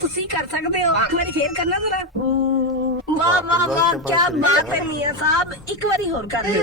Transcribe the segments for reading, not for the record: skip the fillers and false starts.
ਤੁਸੀਂ ਕਰ ਸਕਦੇ ਹੋ. ਇੱਕ ਵਾਰੀ ਫੇਰ ਕਰਨਾ ਜ਼ਰਾ. ਵਾਹ ਵਾਹ ਵਾਹ, ਕੀ ਬਾਤ ਹੈ ਮੀਆਂ ਸਾਹਿਬ, ਇੱਕ ਵਾਰੀ ਹੋਰ ਕਰ ਦਿਓ.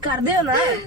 ਕਰ ਦਿਓ ਨਾ,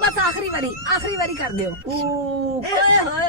ਬਸ ਆਖਰੀ ਵਾਰੀ ਕਰ ਦਿਓ. ਓਏ ਹੋਏ.